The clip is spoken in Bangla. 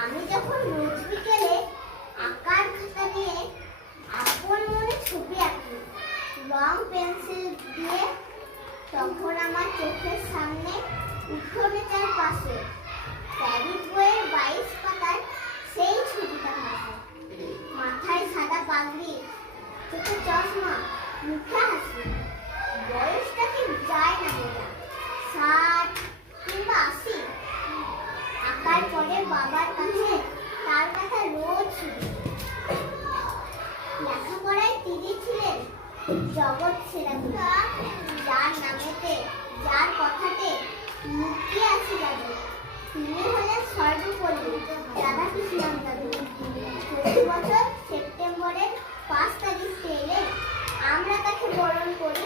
আমি যখন রোজ বিকেলে আঁকার খাতা নিয়ে আপন মনে ছবি আঁকি, রং পেন্সিল দিয়ে তখন আমার চোখের সামনে উঠোনে তার পাশে প্যারিস বইয়ের বাইশ পাতার সেই ছবিটা ভাসে মাথায় সাদা পাগড়ি, চোখে চশমা, মুখে হাসি। তিনি ছিলেন জগৎ সেরা যার নামেতে, যার কথাতে মুক্তি আছে যাদের তিনি হলেন সর্বোপরি রাধা কৃষ্ণাম প্রতি বছর সেপ্টেম্বরের পাঁচ তারিখ এলে আমরা তাকে বরণ করি।